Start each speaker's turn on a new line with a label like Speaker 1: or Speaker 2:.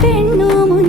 Speaker 1: പെണ്ണു മുൻ